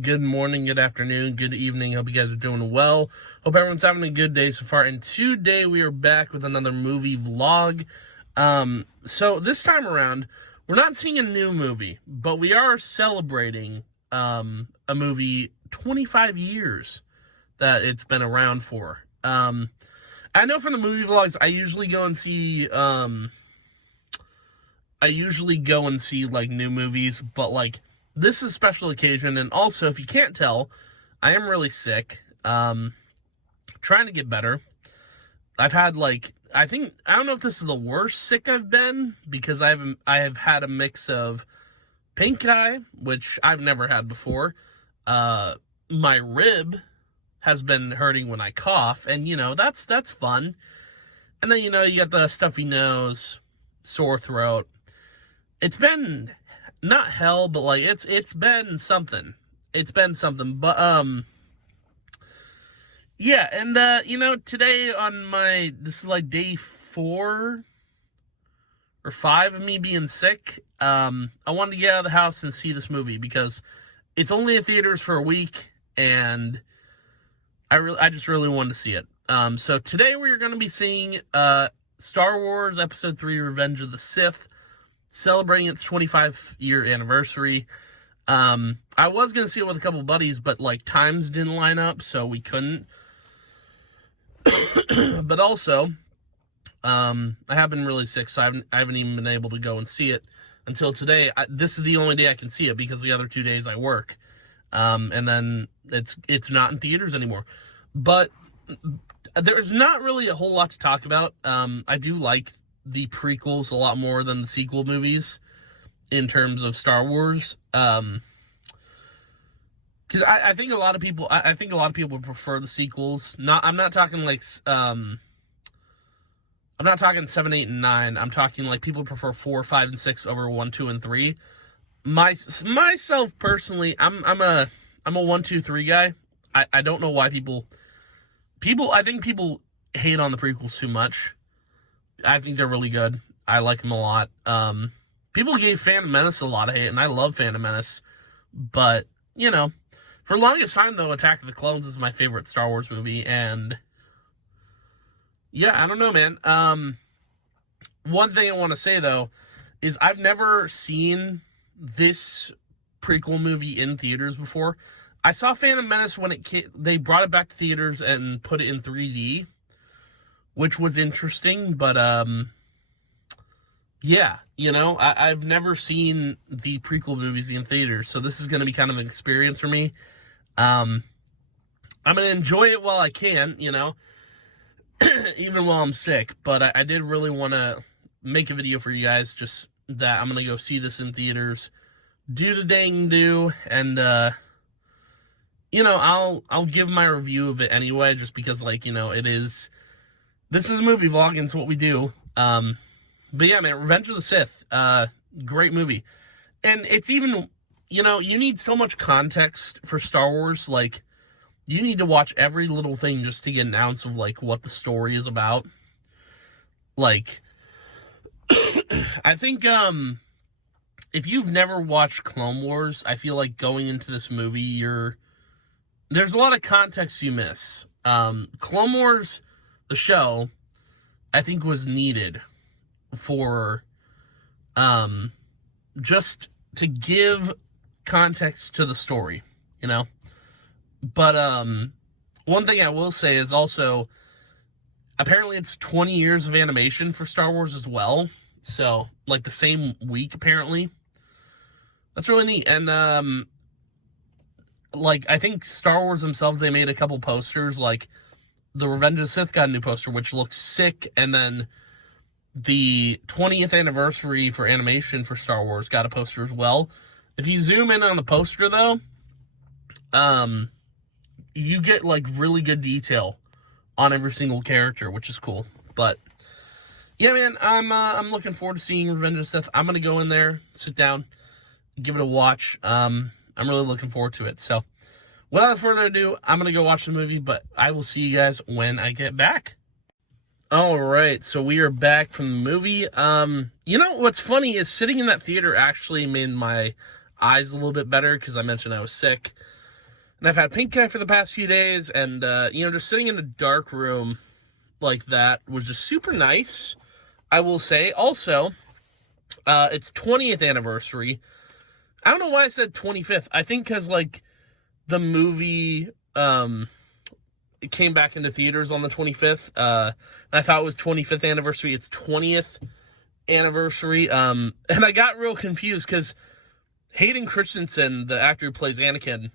good morning, good afternoon, good evening. Hope you guys are doing well. Hope everyone's having a good day so far. And today we are back with another movie vlog. So this time around, we're not seeing a new movie, but we are celebrating a movie 25 years that it's been around for. I know for the movie vlogs, I usually go and see like new movies, but like this is a special occasion. And also, if you can't tell, I am really sick. Trying to get better. I've had I don't know if this is the worst sick I've been, because I have had a mix of pink eye, which I've never had before. My rib has been hurting when I cough, and that's fun. And then you got the stuffy nose, sore throat. It's been not hell, but like it's been something. It's been something. But yeah, and today on this is like day 4 or 5 of me being sick. I wanted to get out of the house and see this movie because it's only in theaters for a week, and I just really wanted to see it. So today we're going to be seeing Star Wars Episode 3: Revenge of the Sith, celebrating its 25-year anniversary. I was going to see it with a couple buddies, but like times didn't line up, so we couldn't. But also, I have been really sick, so I haven't even been able to go and see it until today. This is the only day I can see it because the other 2 days I work. And then it's not in theaters anymore. But there's not really a whole lot to talk about. I do like the prequels a lot more than the sequel movies in terms of Star Wars. Because I think a lot of people prefer the sequels. I'm not talking like I'm not talking 7, 8, and 9. I'm talking like people prefer 4, 5, and 6 over 1, 2, and 3. Myself personally, I'm a 1, 2, 3 guy. I don't know why people I think people hate on the prequels too much. I think they're really good. I like them a lot. People gave Phantom Menace a lot of hate, and I love Phantom Menace. But, for the longest time, though, Attack of the Clones is my favorite Star Wars movie. And, yeah, I don't know, man. One thing I want to say, though, is I've never seen this prequel movie in theaters before. I saw Phantom Menace when they brought it back to theaters and put it in 3D. Which was interesting, but, yeah, I've never seen the prequel movies in theaters, so this is going to be kind of an experience for me. I'm going to enjoy it while I can, even while I'm sick, but I did really want to make a video for you guys, just that I'm going to go see this in theaters, do the dang do, and, I'll give my review of it anyway, just because, this is a movie vlog, and it's what we do. But yeah, man, Revenge of the Sith, great movie. And it's even, you need so much context for Star Wars. Like, you need to watch every little thing just to get an ounce of, what the story is about. Like, I think, if you've never watched Clone Wars, I feel like going into this movie, there's a lot of context you miss. Clone Wars, the show, I think, was needed for just to give context to the story, But one thing I will say is also, apparently it's 20 years of animation for Star Wars as well. So, the same week, apparently. That's really neat. And, I think Star Wars themselves, they made a couple posters, the Revenge of the Sith got a new poster, which looks sick, and then the 20th anniversary for animation for Star Wars got a poster as well. If you zoom in on the poster, though, you get, really good detail on every single character, which is cool. But, yeah, man, I'm looking forward to seeing Revenge of the Sith. I'm going to go in there, sit down, give it a watch. I'm really looking forward to it, so without further ado, I'm going to go watch the movie, but I will see you guys when I get back. All right, so we are back from the movie. What's funny is sitting in that theater actually made my eyes a little bit better, because I mentioned I was sick. And I've had pink eye for the past few days, and, just sitting in a dark room like that was just super nice, I will say. Also, its 20th anniversary. I don't know why I said 25th. I think because, the movie, it came back into theaters on the 25th. I thought it was 25th anniversary. It's 20th anniversary. And I got real confused because Hayden Christensen, the actor who plays Anakin,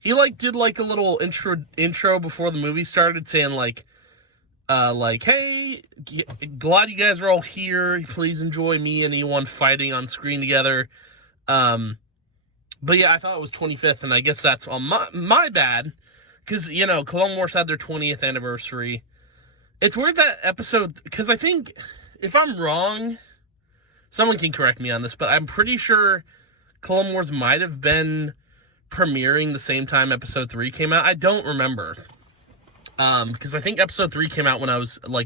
he did a little intro before the movie started, saying hey, glad you guys are all here. Please enjoy me and anyone fighting on screen together. But yeah, I thought it was 25th, and I guess that's on my bad, because Clone Wars had their 20th anniversary. It's weird that episode, because I think, if I'm wrong, someone can correct me on this, but I'm pretty sure Clone Wars might have been premiering the same time episode 3 came out. I don't remember. Because I think episode 3 came out when I was, I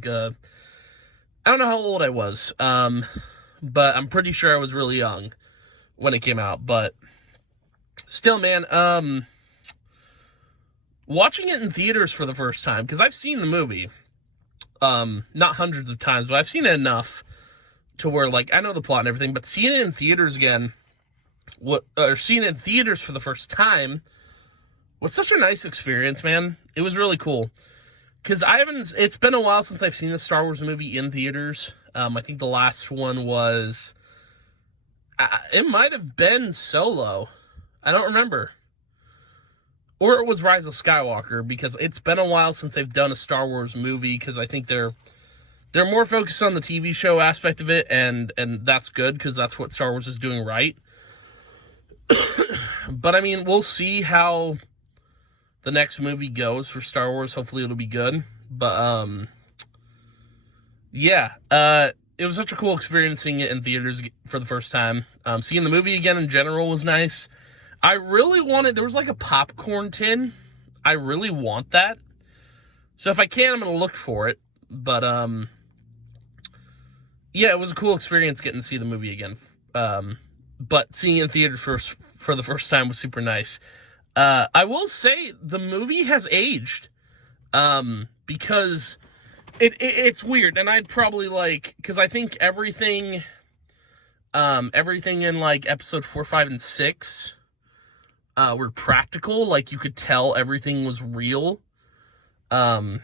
don't know how old I was. But I'm pretty sure I was really young when it came out. But still, man, watching it in theaters for the first time, because I've seen the movie, not hundreds of times, but I've seen it enough to where, I know the plot and everything, but seeing it in theaters again, seeing it in theaters for the first time was such a nice experience, man. It was really cool. Because it's been a while since I've seen the Star Wars movie in theaters. I think the last one was, it might have been Solo. I don't remember. Or it was Rise of Skywalker, because it's been a while since they've done a Star Wars movie, because I think they're more focused on the TV show aspect of it, and that's good, because that's what Star Wars is doing right. But, I mean, we'll see how the next movie goes for Star Wars. Hopefully it'll be good. But, yeah, it was such a cool experience seeing it in theaters for the first time. Seeing the movie again in general was nice. I really wanted, there was a popcorn tin. I really want that. So if I can, I'm going to look for it. But, yeah, it was a cool experience getting to see the movie again. But seeing it in theaters for the first time was super nice. I will say the movie has aged, because it's weird, and I'd probably because I think everything in episode 4, 5, and 6, were practical. You could tell everything was real. But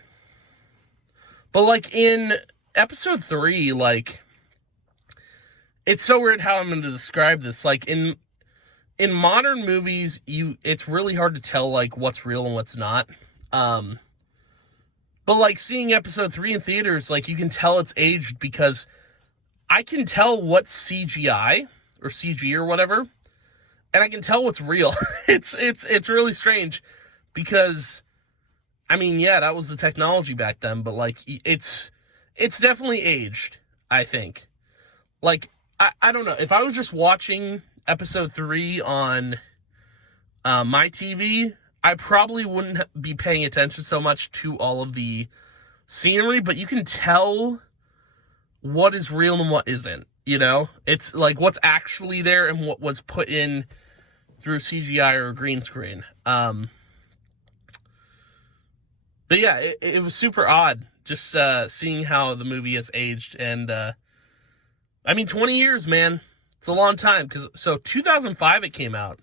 in episode 3, it's so weird how I'm going to describe this. In modern movies, it's really hard to tell, what's real and what's not. But, seeing episode 3 in theaters, you can tell it's aged, because I can tell what's CGI, or CG or whatever, and I can tell what's real. It's really strange, because, I mean, yeah, that was the technology back then, but, it's definitely aged, I think. I don't know, if I was just watching episode 3 on my TV, I probably wouldn't be paying attention so much to all of the scenery, but you can tell what is real and what isn't, It's what's actually there and what was put in through CGI or green screen. But yeah, it was super odd just seeing how the movie has aged, and I mean, 20 years, man. It's a long time, because, 2005 it came out.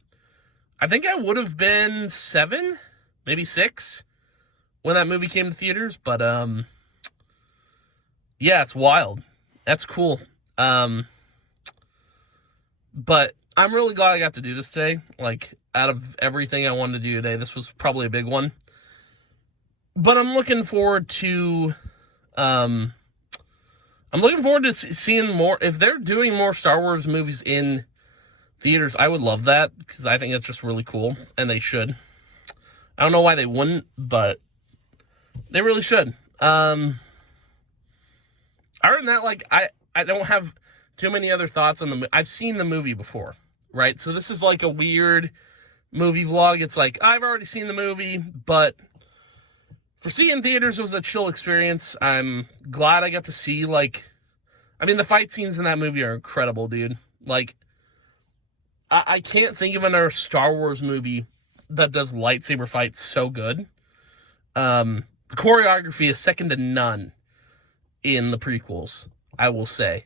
I think I would have been 7, maybe 6, when that movie came to theaters, but, yeah, it's wild. That's cool. But I'm really glad I got to do this today. Out of everything I wanted to do today, this was probably a big one. But I'm looking forward to, seeing more. If they're doing more Star Wars movies in theaters, I would love that, because I think that's just really cool, and they should. I don't know why they wouldn't, but they really should. Other than that, I don't have too many other thoughts on the movie. I've seen the movie before, right? So this is a weird movie vlog. It's I've already seen the movie, but for seeing theaters, it was a chill experience. I'm glad I got to see, I mean, the fight scenes in that movie are incredible, dude. I can't think of another Star Wars movie that does lightsaber fights so good. The choreography is second to none in the prequels, I will say.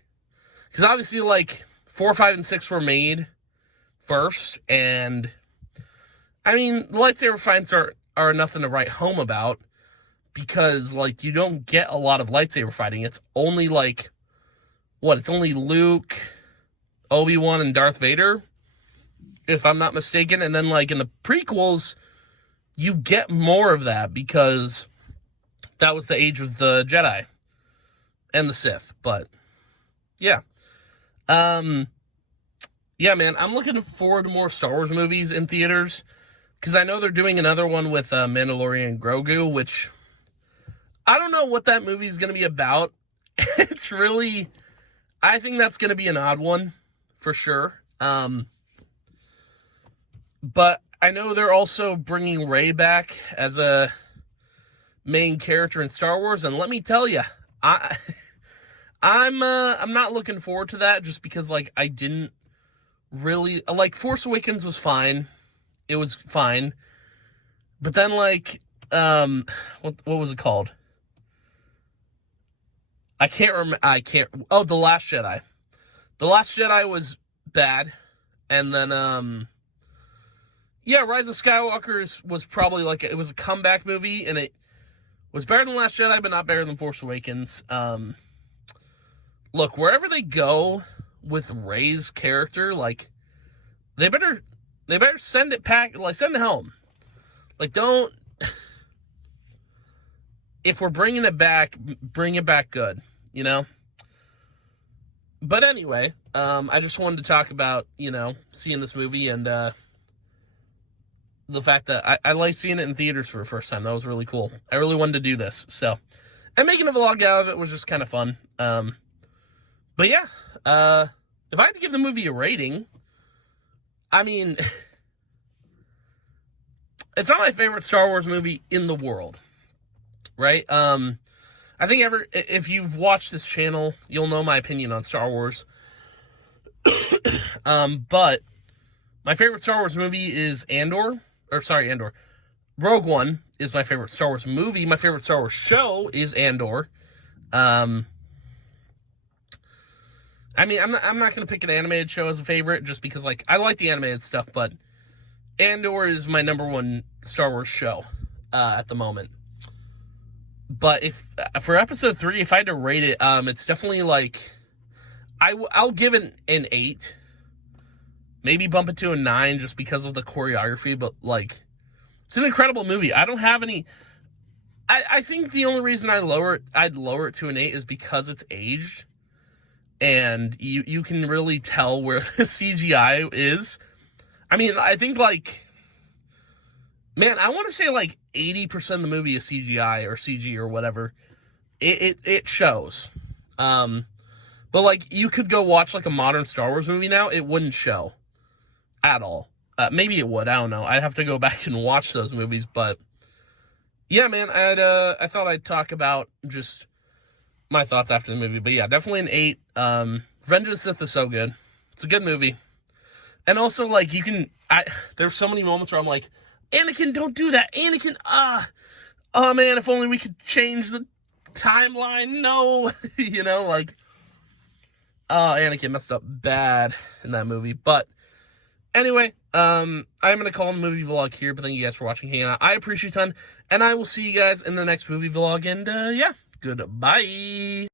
Because obviously, like, 4, 5, and 6 were made first, and I mean, the lightsaber fights are nothing to write home about, because, like, you don't get a lot of lightsaber fighting. It's only, like, it's only Luke, Obi-Wan, and Darth Vader, if I'm not mistaken. And then, like, in the prequels, you get more of that, because that was the age of the Jedi and the Sith. But, yeah. Yeah, man, I'm looking forward to more Star Wars movies in theaters, because I know they're doing another one with Mandalorian Grogu, which I don't know what that movie is going to be about. It's really, I think that's going to be an odd one, for sure. But I know they're also bringing Rey back as a main character in Star Wars, and let me tell you, I'm not looking forward to that, just because, like, I didn't really, like, Force Awakens was fine. It was fine. But then, like, what was it called? I can't remember. Oh, The Last Jedi. The Last Jedi was bad. And then, yeah, Rise of Skywalker was probably, like, it was a comeback movie, and it was better than Last Jedi, but not better than Force Awakens. Look, wherever they go with Rey's character, like, they better send it send it home. Like, don't, if we're bringing it back, bring it back good, you know? But anyway, I just wanted to talk about, seeing this movie, and the fact that I like seeing it in theaters for the first time. That was really cool. I really wanted to do this, so. And making a vlog out of it was just kind of fun. But yeah, if I had to give the movie a rating, I mean, it's not my favorite Star Wars movie in the world, right? I think if you've watched this channel, you'll know my opinion on Star Wars. But my favorite Star Wars movie is Andor. Rogue One is my favorite Star Wars movie. My favorite Star Wars show is Andor. I mean, I'm not going to pick an animated show as a favorite, just because, like, I like the animated stuff, but Andor is my number one Star Wars show at the moment. But for episode 3, if I had to rate it, it's definitely, like, I'll give it an 8. Maybe bump it to a 9 just because of the choreography, but, like, it's an incredible movie. I don't have any. I think the only reason I'd lower it to an 8 is because it's aged. And you can really tell where the CGI is. I mean, I think, like, man, I want to say, like, 80% of the movie is CGI or CG or whatever. It shows. But, like, you could go watch, like, a modern Star Wars movie now. It wouldn't show at all. Maybe it would. I don't know. I'd have to go back and watch those movies. But, yeah, man, I thought I'd talk about just my thoughts after the movie. But yeah, definitely an 8. Revenge of the Sith is so good. It's a good movie. And also, like, there's so many moments where I'm like, Anakin, don't do that. Anakin, oh man, if only we could change the timeline. No. Like, Anakin messed up bad in that movie. But anyway, I'm going to call the movie vlog here, but thank you guys for watching, hanging out. I appreciate it a ton, and I will see you guys in the next movie vlog, and yeah, goodbye.